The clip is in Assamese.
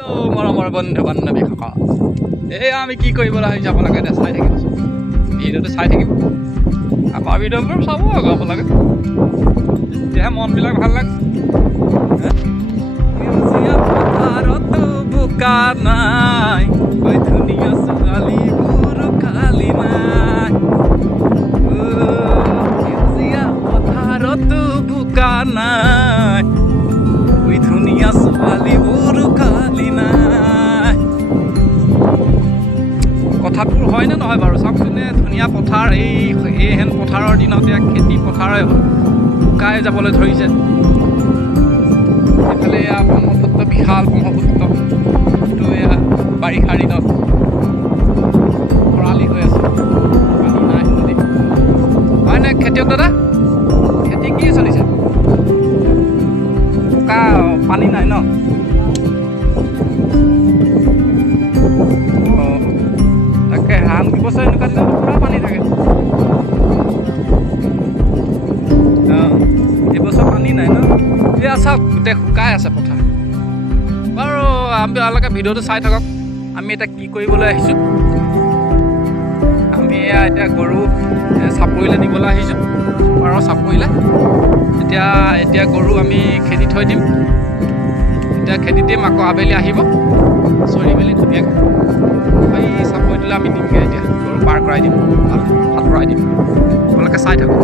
মৰমৰ বন্ধু বান্ধৱীসকল, এই আমি কি কৰিবলৈ আহিছোঁ আপোনালোকে এতিয়া চাই থাকিব, ভিডিঅ'টো চাই থাকিব। আমাৰ ভিডিঅ'বোৰ চাব আকৌ আপোনালোকে, তেতিয়াহে মনবিলাক ভাল লাগে। পথাৰতো বোকা নাই, ঐ ধুনীয়া ছোৱালীবোৰ খালী নাই। সেউজীয়া পথাৰতো বোকা নাই, ঐ ধুনীয়া ছোৱালীবোৰ খালী নাই। কথাবোৰ হয়নে নহয় বাৰু চাওকচোনে, ধুনীয়া পথাৰ, এইহেন পথাৰৰ দিনত ইয়াক খেতি পথাৰে শুকাই যাবলৈ ধৰিছে। এইফালে এয়া ব্ৰহ্মপুত্ৰ, বিশাল ব্ৰহ্মপুত্ৰ, কিন্তু এয়া বাৰিষাৰ দিনত খৰালি হৈ আছে, পানী নাই নদী। হয়নে খেতিয়ক দাদা, খেতি কি চলিছে? বোকা, পানী নাই ন? তাকে ধান বছৰ এনেকুৱা দিনত পূৰা পানী থাকে। এইবছৰ পানী নাই ন? এয়া চাওক গোটেই শুকাই আছে পথাৰ। বাৰু আপোনালোকে ভিডিঅ'টো চাই থাকক। আমি এতিয়া কি কৰিবলৈ আহিছোঁ, আমি এতিয়া গৰু চাপৰিলৈ নিবলৈ আহিছোঁ, পাৰৰ চাপৰিলৈ। এতিয়া গৰু আমি খেদি থৈ দিম, এতিয়া খেদি দিম, আকৌ আবেলি আহিব চৰি মেলি ধুনীয়াকৈ। এই চাপৰিটোলৈ আমি দিমগৈ, এতিয়া গৰু পাৰ কৰাই দিম, সাঁতৰাই দিম। আপোনালোকে চাই থাকক।